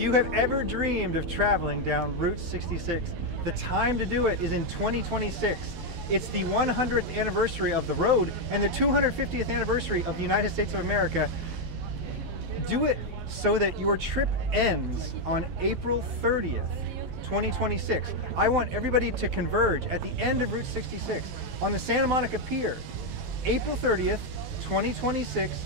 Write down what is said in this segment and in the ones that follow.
you have ever dreamed of traveling down Route 66, the time to do it is in 2026. It's the 100th anniversary of the road and the 250th anniversary of the United States of America. Do it so that your trip ends on April 30th, 2026. I want everybody to converge at the end of Route 66 on the Santa Monica Pier, April 30th, 2026,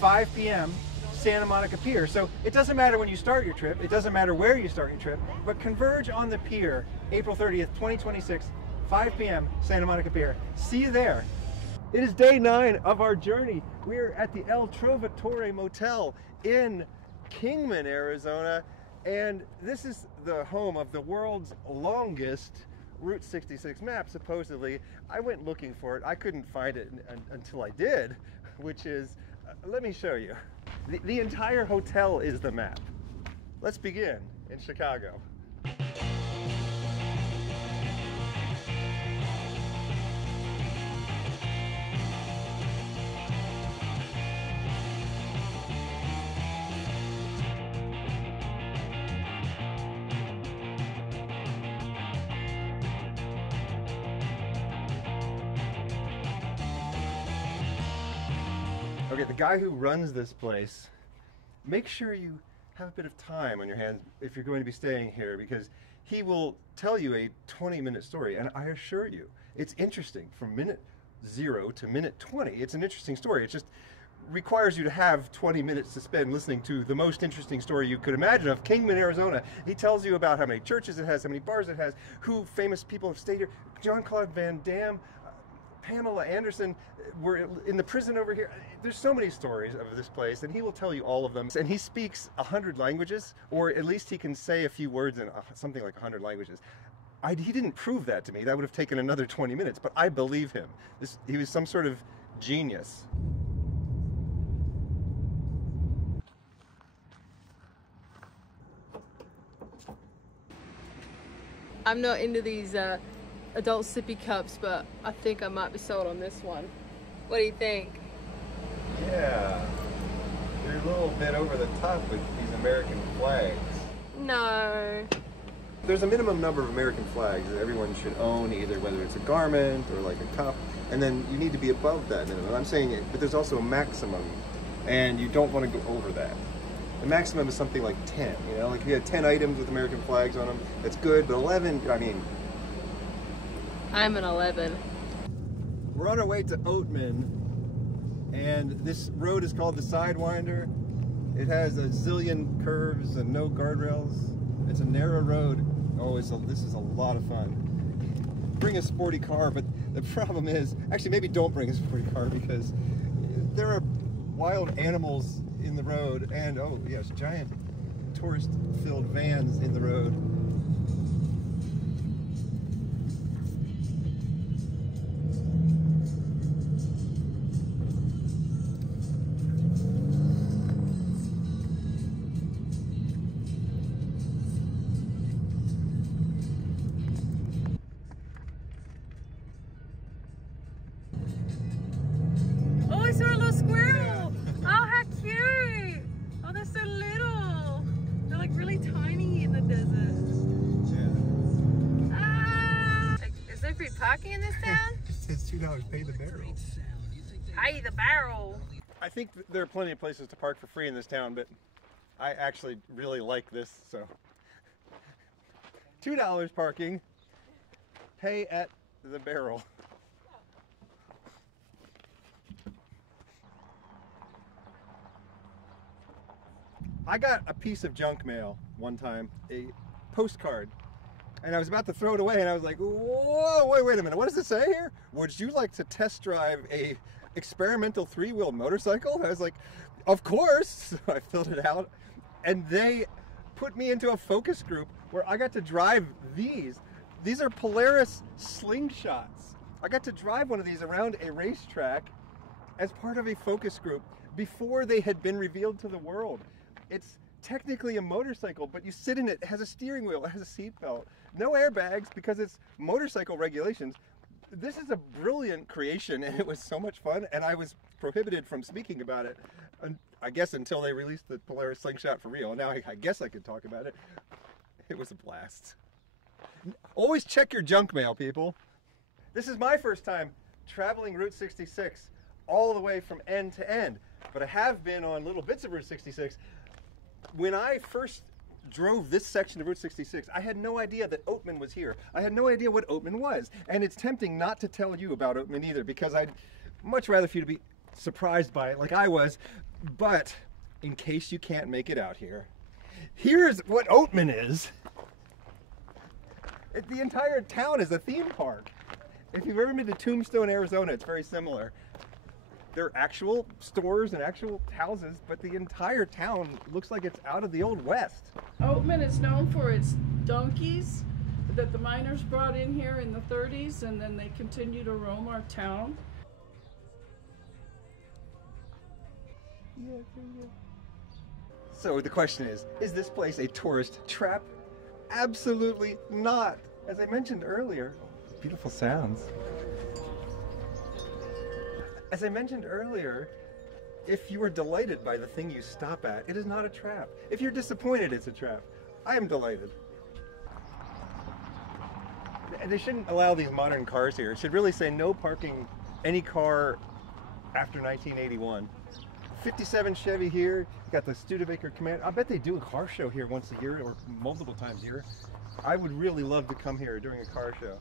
5 p.m. Santa Monica Pier. So it doesn't matter when you start your trip, it doesn't matter where you start your trip, but converge on the pier, April 30th, 2026, 5 p.m. Santa Monica Pier. See you there. It is day 9 of our journey. We're at the El Trovatore Motel in Kingman, Arizona, and this is the home of the world's longest Route 66 map, supposedly. I went looking for it. I couldn't find it until I did, which is, let me show you. The entire hotel is the map. Let's begin in Chicago. Okay, the guy who runs this place, make sure you have a bit of time on your hands if you're going to be staying here, because he will tell you a 20-minute story, and I assure you, it's interesting. From minute 0 to minute 20, it's an interesting story. It just requires you to have 20 minutes to spend listening to the most interesting story you could imagine of Kingman, Arizona. He tells you about how many churches it has, how many bars it has, who famous people have stayed here. Jean-Claude Van Damme, Pamela Anderson were in the prison over here. There's so many stories of this place, and he will tell you all of them. And he speaks 100 languages, or at least he can say a few words in something like 100 languages. He didn't prove that to me. That would have taken another 20 minutes, but I believe him. He was some sort of genius. I'm not into these adult sippy cups, but I think I might be sold on this one. What do you think? Yeah, you're a little bit over the top with these American flags. No. There's a minimum number of American flags that everyone should own, either whether it's a garment or like a cup, and then you need to be above that minimum. I'm saying it, but there's also a maximum, and you don't want to go over that. The maximum is something like 10, you know, like if you had 10 items with American flags on them, that's good, but 11, I mean... I'm an 11. We're on our way to Oatman, and this road is called the Sidewinder. It has a zillion curves and no guardrails. It's a narrow road. Oh, this is a lot of fun. Bring a sporty car, but the problem is, actually maybe don't bring a sporty car, because there are wild animals in the road, and oh yes, giant tourist-filled vans in the road. Parking in this town? It says $2, pay the barrel. Pay the barrel. I think there are plenty of places to park for free in this town, but I actually really like this, so. $2 parking, pay at the barrel. I got a piece of junk mail one time, a postcard. And I was about to throw it away, and I was like, whoa, wait a minute, what does it say here? Would you like to test drive a experimental 3-wheel motorcycle? And I was like, of course. So I filled it out, and they put me into a focus group where I got to drive these. These are Polaris slingshots. I got to drive one of these around a racetrack as part of a focus group before they had been revealed to the world. It's technically a motorcycle, but you sit in it. It has a steering wheel, it has a seat belt, no airbags because it's motorcycle regulations. This is a brilliant creation, and it was so much fun, and I was prohibited from speaking about it I guess until they released the Polaris Slingshot for real. Now I guess I could talk about it. It was a blast. Always check your junk mail, people. This is my first time traveling Route 66 all the way from end to end, but I have been on little bits of Route 66. When I first drove this section of Route 66, I had no idea that Oatman was here. I had no idea what Oatman was, and it's tempting not to tell you about Oatman either, because I'd much rather for you to be surprised by it like I was. But in case you can't make it out here, here's what Oatman is. The entire town is a theme park. If you've ever been to Tombstone, Arizona, it's very similar. There are actual stores and actual houses, but the entire town looks like it's out of the Old West. Oatman is known for its donkeys that the miners brought in here in the 30s, and then they continue to roam our town. So the question is this place a tourist trap? Absolutely not. As I mentioned earlier, beautiful sounds. As I mentioned earlier, if you are delighted by the thing you stop at, it is not a trap. If you're disappointed, it's a trap. I am delighted. And they shouldn't allow these modern cars here. It should really say no parking any car after 1981. 57 Chevy here, you got the Studebaker Command. I bet they do a car show here once a year or multiple times a year. I would really love to come here during a car show.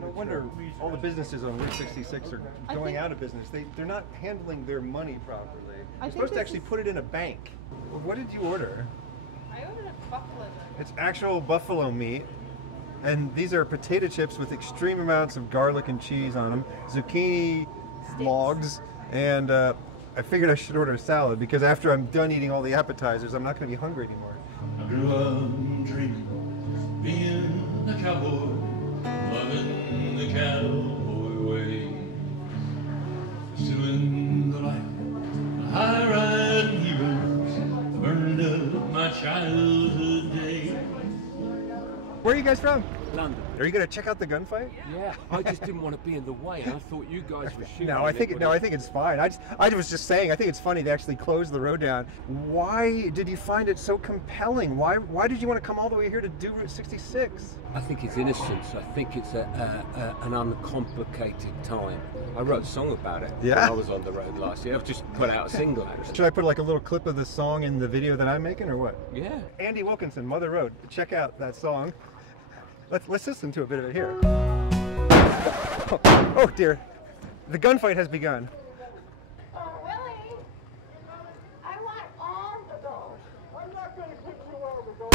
No wonder all the businesses on Route 66 are going out of business. They're not handling their money properly. You're supposed to actually put it in a bank. What did you order? I ordered a buffalo. It's actual buffalo meat. And these are potato chips with extreme amounts of garlic and cheese on them, zucchini logs, and I figured I should order a salad because after I'm done eating all the appetizers, I'm not going to be hungry anymore. I grew up dreaming, being a cowboy, loving the cowboy way, pursuing the life, high-riding heroes, burned up my childhood days. Where are you guys from? London. Are you going to check out the gunfight? Yeah, I just didn't want to be in the way, and I thought you guys were shooting. No, I think it's fine. I was just saying, I think it's funny they actually closed the road down. Why did you find it so compelling? Why did you want to come all the way here to do Route 66? I think it's innocence. I think it's an uncomplicated time. I wrote a song about it when I was on the road last year. I've just put out a single. Should I put like a little clip of the song in the video that I'm making, or what? Yeah. Andy Wilkinson, Mother Road. Check out that song. Let's listen to a bit of it here. Oh dear, the gunfight has begun. Oh, Willie, I want all the gold. I'm not going to give you all the gold.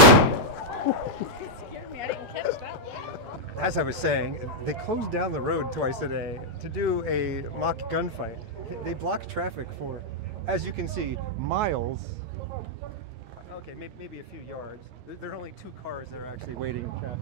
It scared me. I didn't catch that one. As I was saying, they closed down the road twice a day to do a mock gunfight. They blocked traffic for, as you can see, miles. Okay, maybe a few yards. There are only 2 cars that are actually waiting in traffic.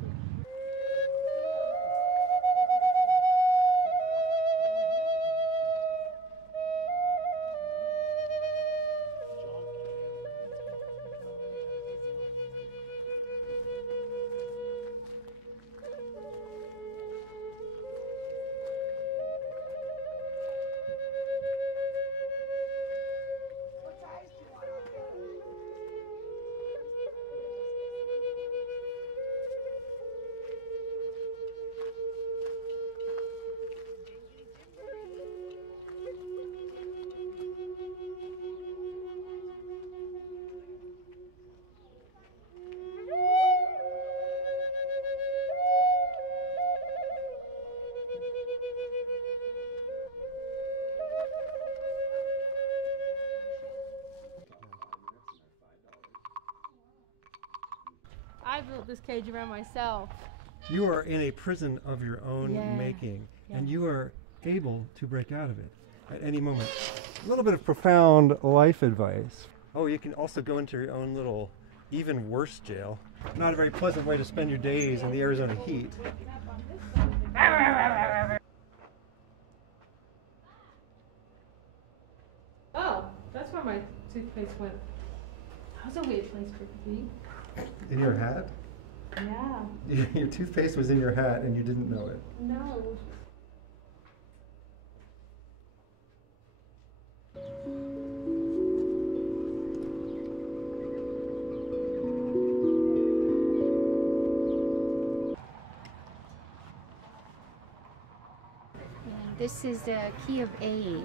I built this cage around myself. You are in a prison of your own making, and you are able to break out of it at any moment. A little bit of profound life advice. Oh, you can also go into your own little even worse jail. Not a very pleasant way to spend your days in the Arizona heat. Oh. That's where my toothpaste went. That was a weird place for it to be. In your hat? Yeah. Your toothpaste was in your hat and you didn't know it. No. This is the key of A.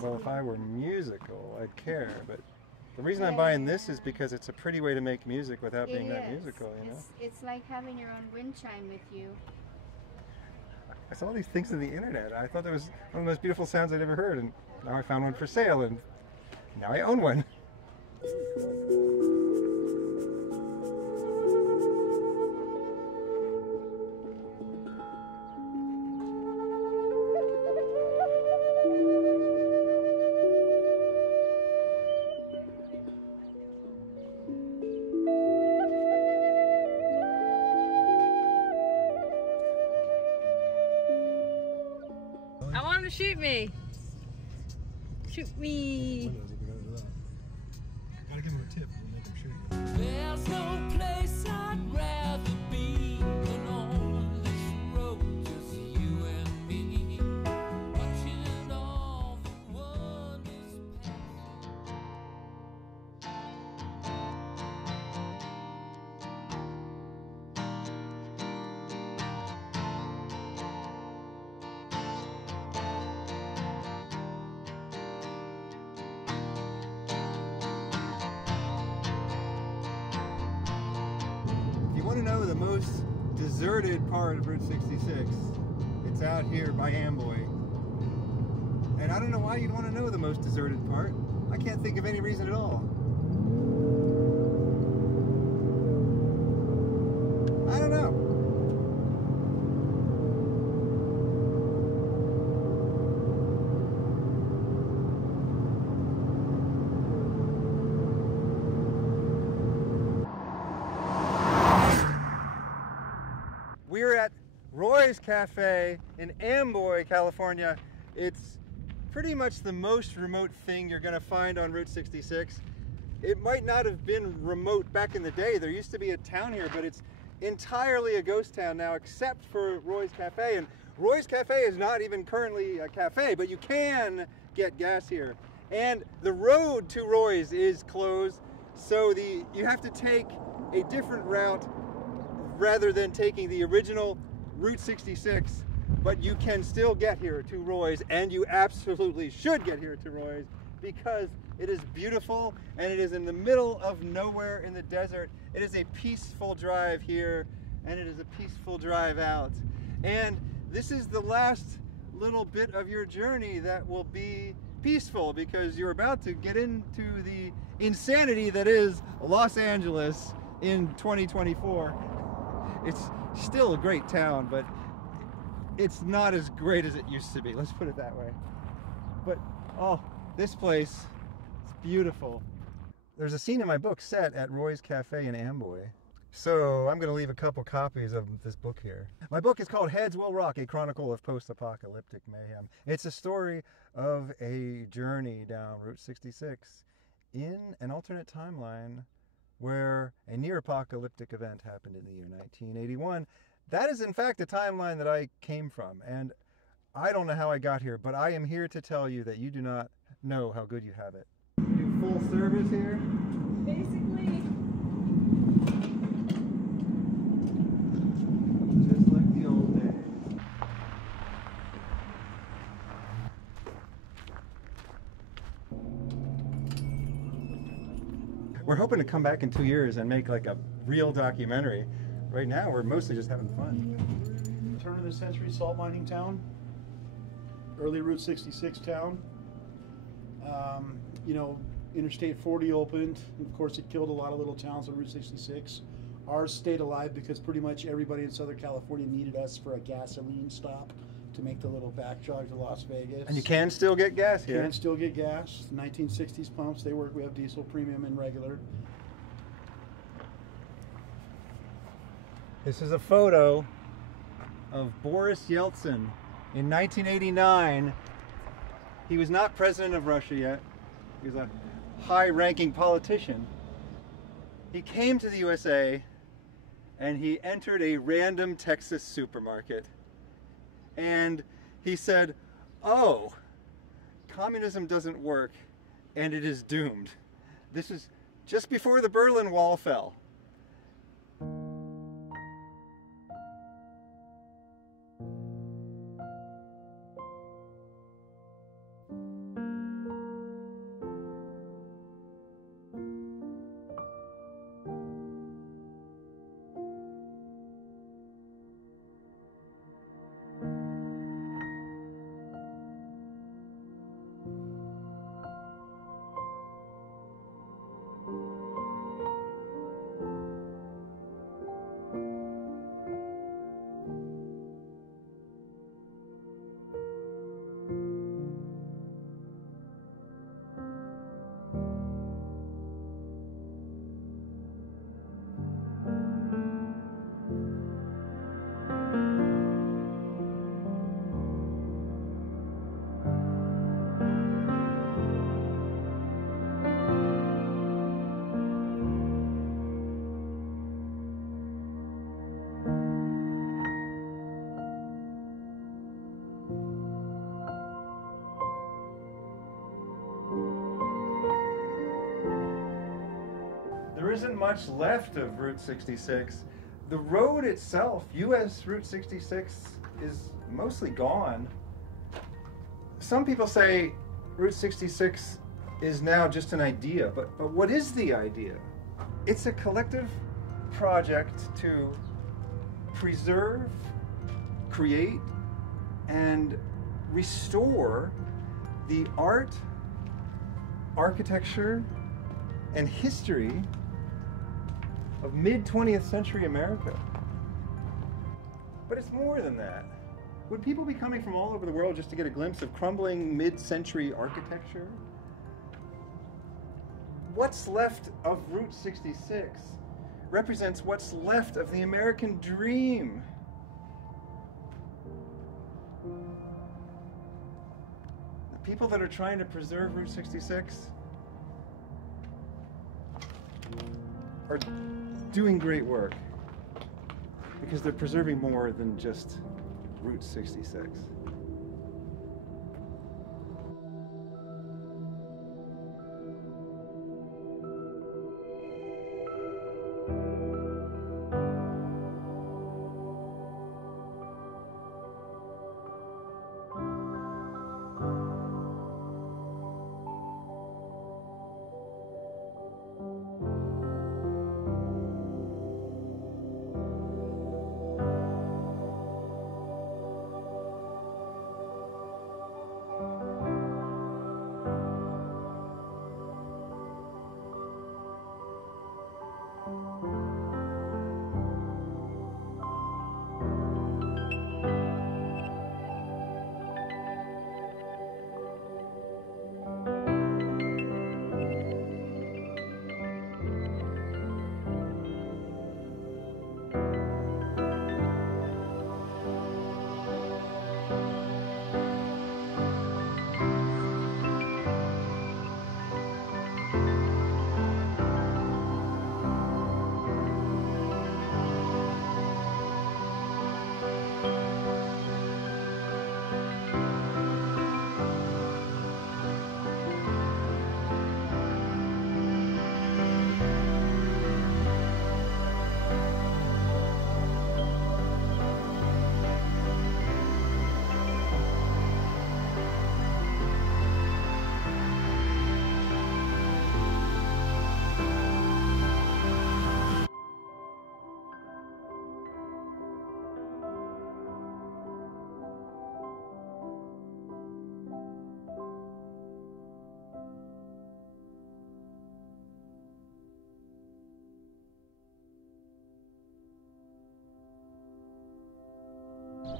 Well, if I were musical, I'd care, but the reason I'm buying this is because it's a pretty way to make music without being that musical, you know? It's like having your own wind chime with you. I saw these things on the internet. I thought that was one of the most beautiful sounds I'd ever heard, and now I found one for sale, and now I own one. I want him to shoot me. Shoot me. Gotta give him a tip. We'll make him shoot you. There's no place I'd rather be than on this road, just you and me, watching all the wonders pass. If you want to know the most deserted part of Route 66, it's out here by Amboy. And I don't know why you'd want to know the most deserted part. I can't think of any reason at all. I don't know. We're at Roy's Cafe in Amboy, California. It's pretty much the most remote thing you're gonna find on Route 66. It might not have been remote back in the day. There used to be a town here, but it's entirely a ghost town now, except for Roy's Cafe. And Roy's Cafe is not even currently a cafe, but you can get gas here. And the road to Roy's is closed, so you have to take a different route rather than taking the original Route 66, but you can still get here to Roy's, and you absolutely should get here to Roy's because it is beautiful and it is in the middle of nowhere in the desert. It is a peaceful drive here and it is a peaceful drive out. And this is the last little bit of your journey that will be peaceful because you're about to get into the insanity that is Los Angeles in 2024. It's still a great town, but it's not as great as it used to be. Let's put it that way. But, oh, this place, it's beautiful. There's a scene in my book set at Roy's Cafe in Amboy. So I'm going to leave a couple copies of this book here. My book is called Heads Will Rock, a chronicle of post-apocalyptic mayhem. It's a story of a journey down Route 66 in an alternate timeline where a near-apocalyptic event happened in the year 1981. That is, in fact, the timeline that I came from. And I don't know how I got here, but I am here to tell you that you do not know how good you have it. You do full service here? Basically. Just like the old days. We're hoping to come back in 2 years and make like a real documentary. Right now, we're mostly just having fun. Turn of the century salt mining town, early Route 66 town. You know, Interstate 40 opened. Of course, it killed a lot of little towns on Route 66. Ours stayed alive because pretty much everybody in Southern California needed us for a gasoline stop to make the little back jog to Las Vegas. And you can still get gas here. You can still get gas. 1960s pumps, they work. We have diesel, premium, and regular. This is a photo of Boris Yeltsin in 1989. He was not president of Russia yet. He was a high-ranking politician. He came to the USA and he entered a random Texas supermarket. And he said, "Oh, communism doesn't work and it is doomed." This is just before the Berlin Wall fell. There isn't much left of Route 66. The road itself, US Route 66, is mostly gone. Some people say Route 66 is now just an idea, but what is the idea? It's a collective project to preserve, create, and restore the art, architecture, and history of mid-20th century America. But it's more than that. Would people be coming from all over the world just to get a glimpse of crumbling mid-century architecture? What's left of Route 66 represents what's left of the American dream. The people that are trying to preserve Route 66 are doing great work because they're preserving more than just Route 66.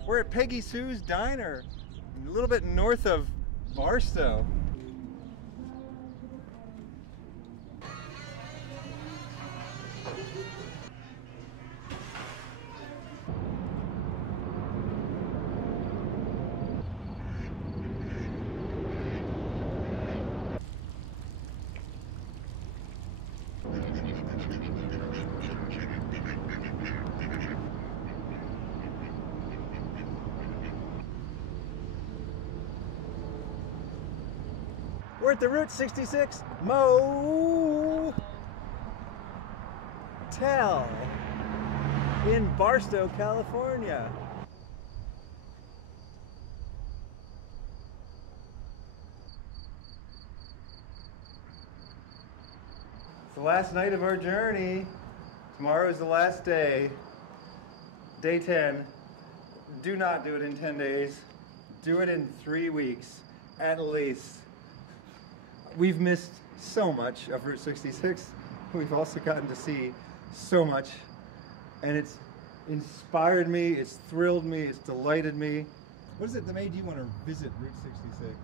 We're at Peggy Sue's Diner, a little bit north of Barstow. We're at the Route 66 Motel in Barstow, California. It's the last night of our journey. Tomorrow is the last day. Day 10. Do not do it in 10 days. Do it in 3 weeks, at least. We've missed so much of Route 66. We've also gotten to see so much, and it's inspired me, it's thrilled me, it's delighted me. What is it that made you want to visit Route 66?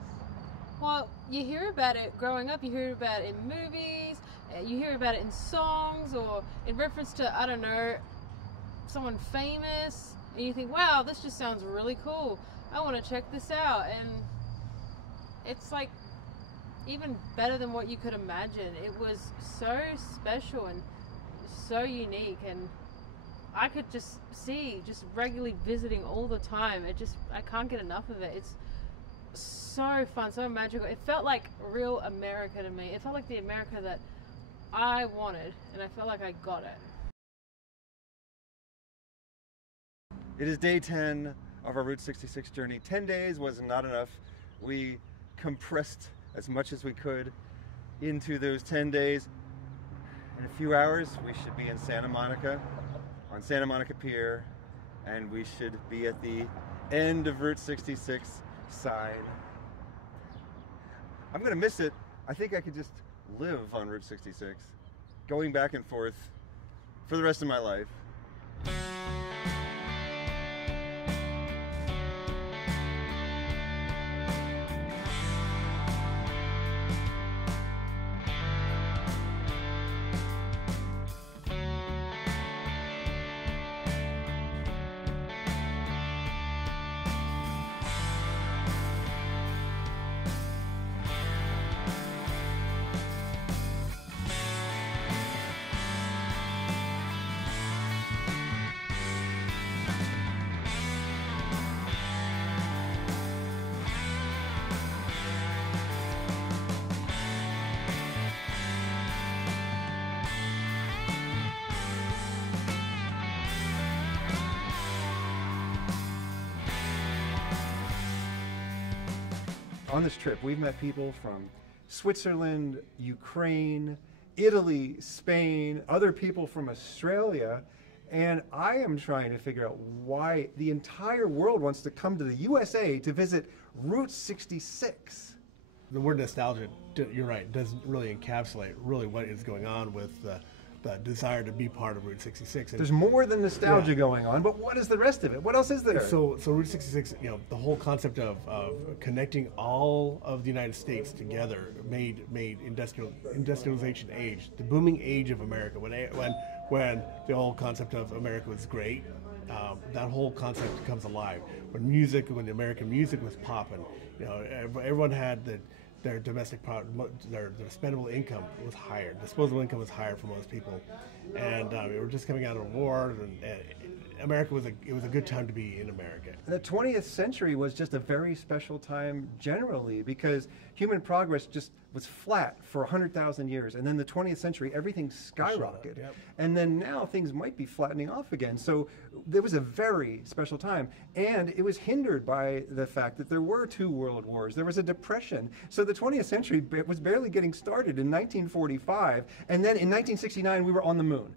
Well, you hear about it growing up, you hear about it in movies, you hear about it in songs, or in reference to, I don't know, someone famous, and you think, wow, this just sounds really cool. I want to check this out, and it's like even better than what you could imagine. It was so special and so unique, and I could just see, just regularly visiting all the time. I can't get enough of it. It's so fun, so magical. It felt like real America to me. It felt like the America that I wanted, and I felt like I got it. It is day 10 of our Route 66 journey. 10 days was not enough. We compressed as much as we could into those 10 days. In a few hours, we should be in Santa Monica, on Santa Monica Pier, and we should be at the end of Route 66 sign. I'm gonna miss it. I think I could just live on Route 66, going back and forth for the rest of my life. On this trip, we've met people from Switzerland, Ukraine, Italy, Spain, other people from Australia, and I am trying to figure out why the entire world wants to come to the USA to visit Route 66. The word nostalgia, you're right, does really encapsulate really what is going on with the desire to be part of Route 66. There's more than nostalgia going on, but what is the rest of it? What else is there? So Route 66, the whole concept of connecting all of the United States together made industrialization age, the booming age of America, when the whole concept of America was great, that whole concept comes alive. When the American music was popping, everyone had their domestic product, their spendable income was higher, disposable income was higher for most people, and we were just coming out of a war, and America was a good time to be in America. The 20th century was just a very special time generally because human progress just was flat for 100,000 years, and then the 20th century everything skyrocketed, and then now things might be flattening off again. So there was a very special time, and it was hindered by the fact that there were 2 world wars. There was a depression, so the 20th century was barely getting started in 1945, and then in 1969 we were on the moon.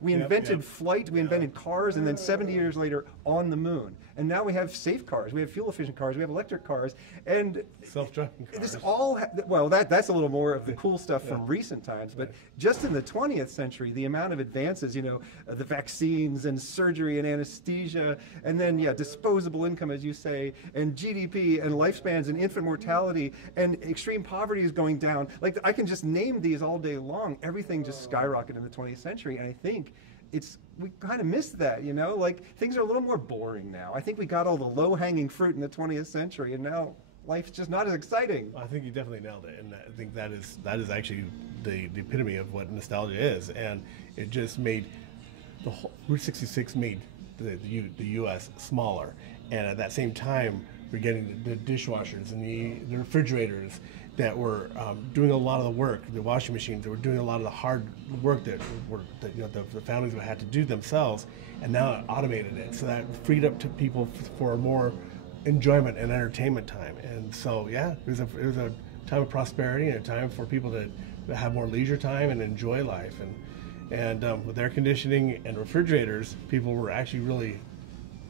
We invented flight, we invented cars, and then 70 years later, on the moon. And now we have safe cars, we have fuel-efficient cars, we have electric cars, and self-driving cars. This all, that's a little more of the cool stuff from recent times, but just in the 20th century, the amount of advances, the vaccines and surgery and anesthesia, and then, disposable income, as you say, and GDP and lifespans and infant mortality, and extreme poverty is going down. Like, I can just name these all day long. Everything just skyrocketed in the 20th century, and I think we kind of missed that, like things are a little more boring now. I think we got all the low-hanging fruit in the 20th century, and now life's just not as exciting. I think you definitely nailed it, and I think that is actually the epitome of what nostalgia is, and it just made Route 66 made the U.S. smaller, and at that same time We're getting the dishwashers and the refrigerators that were doing a lot of the work, the washing machines that were doing a lot of the hard work that the families would have to do themselves, and now it automated it, so that freed up to people for more enjoyment and entertainment time. And so yeah, it was a time of prosperity and a time for people to have more leisure time and enjoy life. And with air conditioning and refrigerators, people were actually really,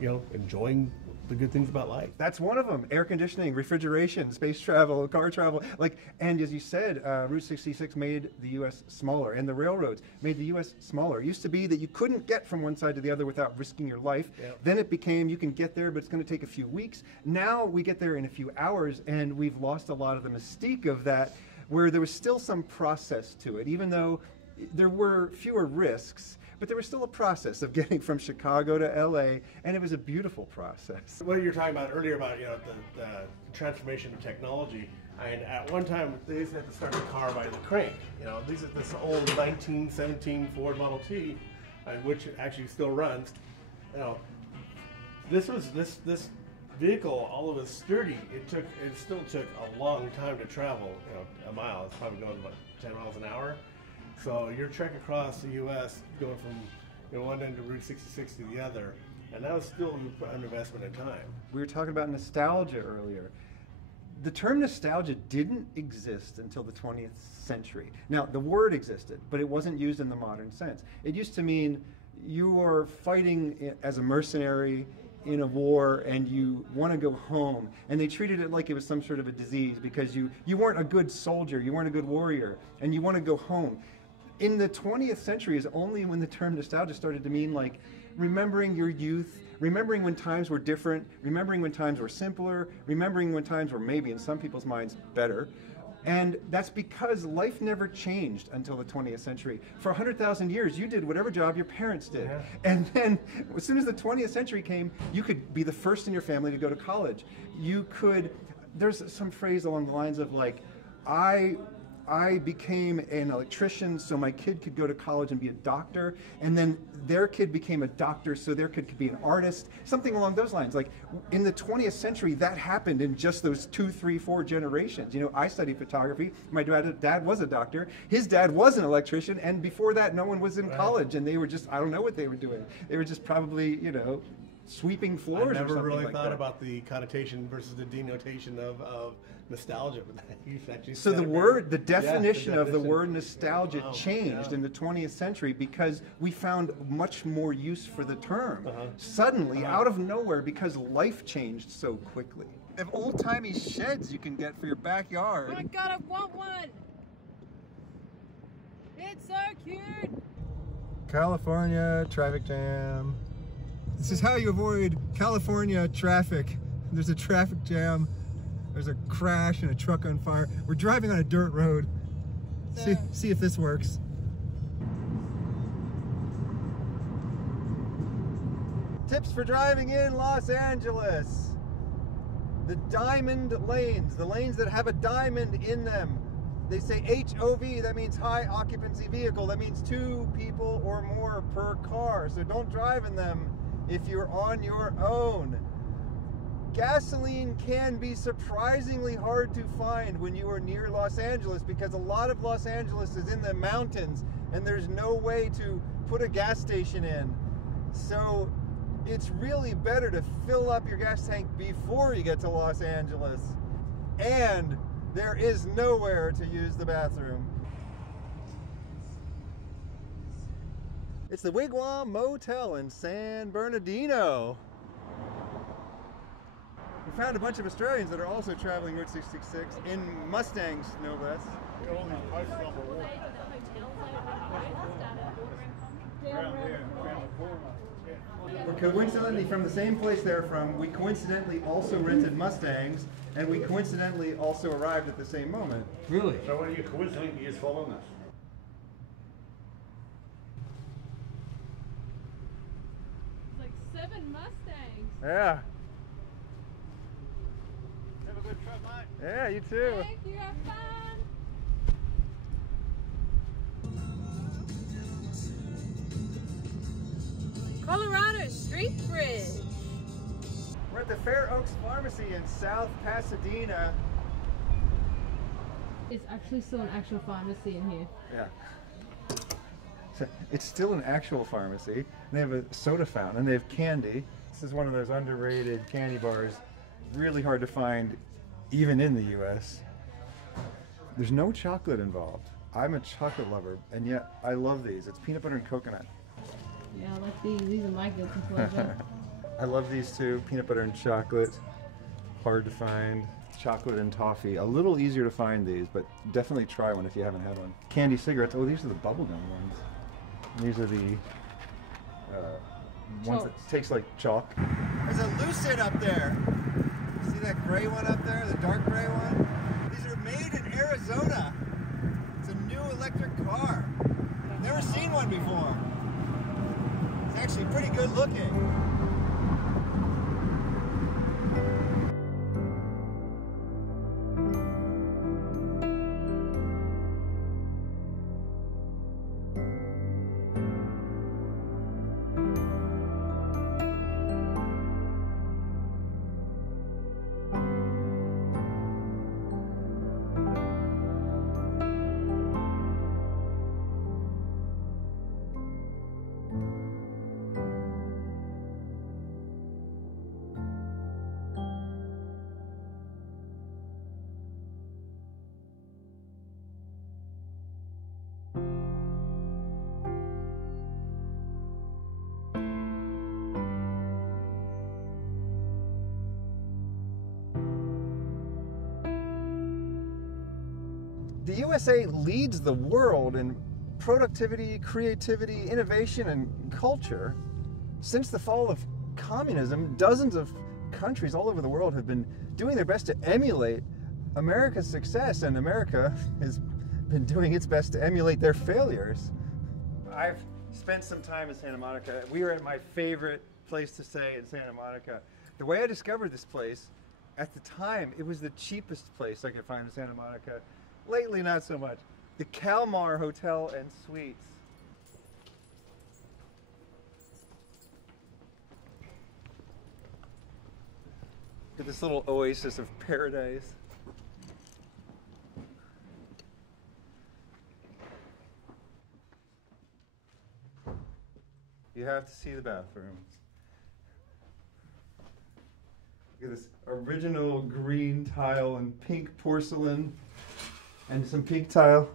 enjoying the good things about life. That's one of them. Air conditioning, refrigeration, space travel, car travel. And as you said, Route 66 made the U.S. smaller, and the railroads made the U.S. smaller. It used to be that you couldn't get from one side to the other without risking your life. Yep. Then it became you can get there, but it's going to take a few weeks. Now we get there in a few hours, and we've lost a lot of the mystique of that, where there was still some process to it, even though there were fewer risks. But there was still a process of getting from Chicago to LA, and it was a beautiful process. What you were talking about earlier about the transformation of technology, and at one time they used to have to start the car by the crank. This old 1917 Ford Model T, which actually still runs. This vehicle, all of it sturdy. It still took a long time to travel. A mile. It's probably going about 10 miles an hour. So you're trekking across the U.S., going from one end of Route 66 to the other, and that was still an investment in time. We were talking about nostalgia earlier. The term nostalgia didn't exist until the 20th century. Now, the word existed, but it wasn't used in the modern sense. It used to mean you were fighting as a mercenary in a war and you want to go home, and they treated it like it was some sort of a disease because you weren't a good soldier, you weren't a good warrior, and you want to go home. In the 20th century is only when the term nostalgia started to mean like remembering your youth, remembering when times were different, remembering when times were simpler, remembering when times were maybe in some people's minds better. And that's because life never changed until the 20th century. For 100,000 years, you did whatever job your parents did. Yeah. And then as soon as the 20th century came, you could be the first in your family to go to college. There's some phrase along the lines of like, I became an electrician so my kid could go to college and be a doctor, and then their kid became a doctor so their kid could be an artist, something along those lines. Like in the 20th century, that happened in just those 2, 3, 4 generations. I studied photography. My dad was a doctor. His dad was an electrician, and before that, no one was in college, and they were just, I don't know what they were doing. They were just probably, sweeping floors or something like that. I never really thought about the connotation versus the denotation of nostalgia. So the definition of the word nostalgia changed in the 20th century because we found much more use for the term. Suddenly, out of nowhere, because life changed so quickly. They have old-timey sheds you can get for your backyard. Oh my God, I want one! It's so cute! California traffic jam. This is how you avoid California traffic. There's a traffic jam. There's a crash and a truck on fire. We're driving on a dirt road. So, see if this works. Tips for driving in Los Angeles. The diamond lanes, the lanes that have a diamond in them. They say HOV, that means high occupancy vehicle. That means 2 people or more per car. So don't drive in them if you're on your own. Gasoline can be surprisingly hard to find when you are near Los Angeles because a lot of Los Angeles is in the mountains and there's no way to put a gas station in. So it's really better to fill up your gas tank before you get to Los Angeles. And there is nowhere to use the bathroom. It's the Wigwam Motel in San Bernardino. We found a bunch of Australians that are also traveling Route 66 in Mustangs, no less. We're coincidentally from the same place they're from. We coincidentally also rented Mustangs, and we coincidentally also arrived at the same moment. Really? So what are you coincidentally just following us? It's like 7 Mustangs. Yeah. Have a good trip, mate. Yeah, you too. Thank you, have fun. Colorado Street Bridge. We're at at the Fair Oaks Pharmacy in South Pasadena. It's actually still an actual pharmacy in here. Yeah. So it's still an actual pharmacy. They have a soda fountain and they have candy. This is one of those underrated candy bars. Really hard to find even in the US. There's no chocolate involved. I'm a chocolate lover and yet I love these. It's peanut butter and coconut. Yeah, I like these. These are my guilty pleasure. I love these too. Peanut butter and chocolate. Hard to find. Chocolate and toffee. A little easier to find these, but definitely try one if you haven't had one. Candy cigarettes. Oh, these are the bubblegum ones. These are the ones that taste like chalk. There's a Lucid up there. See that gray one up there? The dark gray one? These are made in Arizona. It's a new electric car. Never seen one before. It's actually pretty good looking. The USA leads the world in productivity, creativity, innovation, and culture. Since the fall of communism, dozens of countries all over the world have been doing their best to emulate America's success, and America has been doing its best to emulate their failures. I've spent some time in Santa Monica. We were at my favorite place to stay in Santa Monica. The way I discovered this place, at the time, it was the cheapest place I could find in Santa Monica. Lately, not so much. The Kalmar Hotel and Suites. Look at this little oasis of paradise. You have to see the bathrooms. Look at this original green tile and pink porcelain. And some pink tile,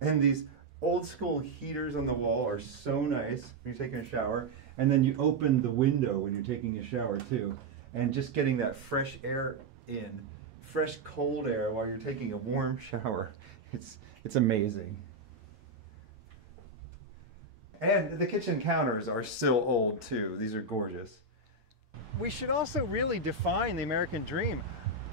and these old school heaters on the wall are so nice when you're taking a shower. And then you open the window when you're taking a shower too. And just getting that fresh air in, fresh cold air while you're taking a warm shower. It's amazing. And the kitchen counters are still old too. These are gorgeous. We should also really define the American dream.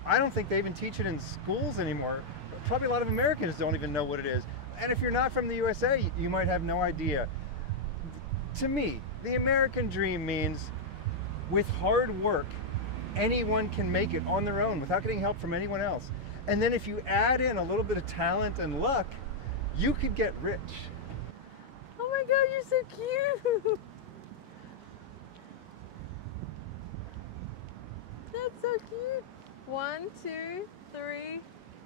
I don't think they even teach it in schools anymore. Probably a lot of Americans don't even know what it is. And if you're not from the USA, you might have no idea. To me, the American dream means with hard work, anyone can make it on their own without getting help from anyone else. And then if you add in a little bit of talent and luck, you could get rich. Oh my God, you're so cute. That's so cute. 1, 2, 3,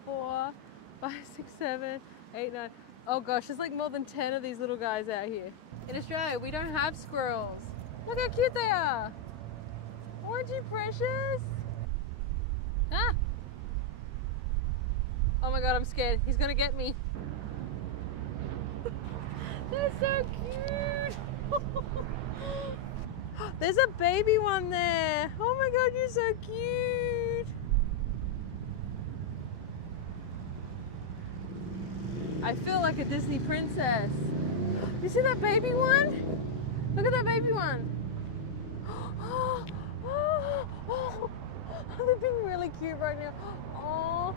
4, 5, 6, 7, 8, 9. Oh gosh, there's like more than 10 of these little guys out here. In Australia, we don't have squirrels. Look how cute they are. Aren't you precious? Ah! Oh my God, I'm scared. He's gonna get me. They're so cute. There's a baby one there. Oh my God, you're so cute. I feel like a Disney princess. You see that baby one? Look at that baby one. They're being really cute right now. Oh,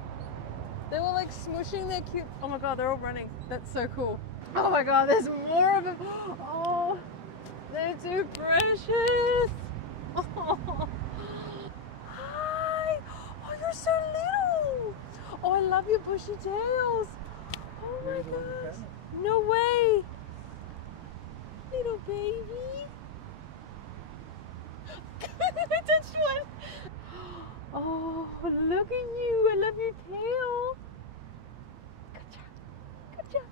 they were like smushing their cute. Oh my God, they're all running. That's so cool. Oh my God, there's more of them. Oh, they're too precious. Oh. Hi. Oh, you're so little. Oh, I love your bushy tails. Oh my gosh. No way. Little baby. I touched one. Oh, look at you. I love your tail. Good job. Good job.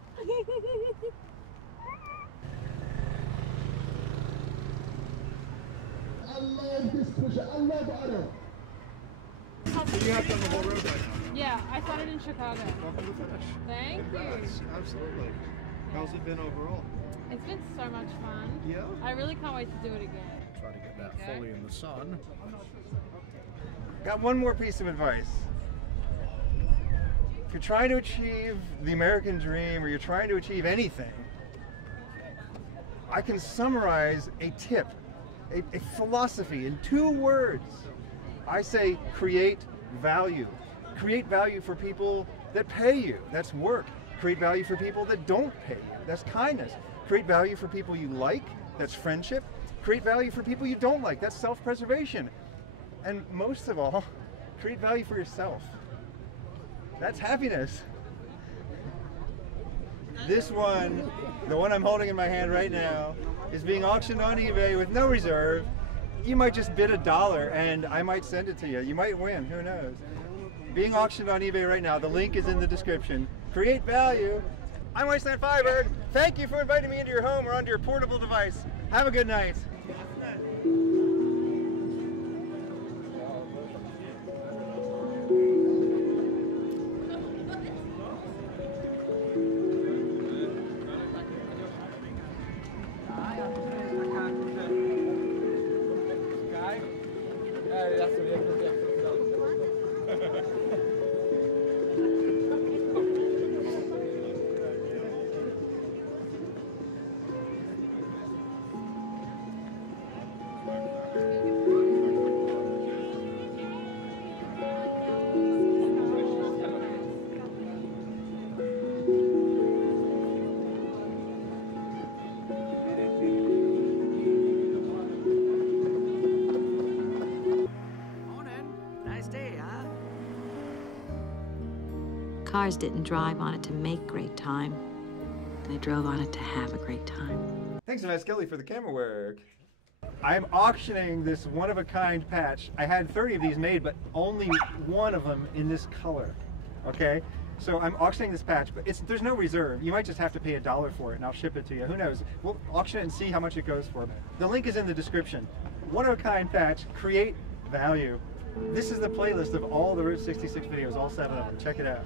I love this pusher. I love Otto. You have done the whole road right now. Yeah, I started in Chicago. Welcome to the finish. Thank you. Absolutely. How's it been overall? It's been so much fun. Yeah? I really can't wait to do it again. Try to get that fully in the sun. Got one more piece of advice. If you're trying to achieve the American dream or you're trying to achieve anything, I can summarize a tip, a philosophy in 2 words. I say create value. Create value for people that pay you. That's work. Create value for people that don't pay you. That's kindness. Create value for people you like. That's friendship. Create value for people you don't like. That's self-preservation. And most of all, create value for yourself. That's happiness. This one, the one I'm holding in my hand right now, is being auctioned on eBay with no reserve. You might just bid $1 and I might send it to you. You might win, who knows? Being auctioned on eBay right now. The link is in the description. Create value. I'm Wasteland Firebird. Thank you for inviting me into your home or onto your portable device. Have a good night. Cars didn't drive on it to make great time. They drove on it to have a great time. Thanks, Miss Kelly, for the camera work. I'm auctioning this one-of-a-kind patch. I had 30 of these made, but only one of them in this color. Okay? So I'm auctioning this patch, but there's no reserve. You might just have to pay $1 for it, and I'll ship it to you. Who knows? We'll auction it and see how much it goes for. The link is in the description. One-of-a-kind patch, create value. This is the playlist of all the Route 66 videos, all 7 of them. Check it out.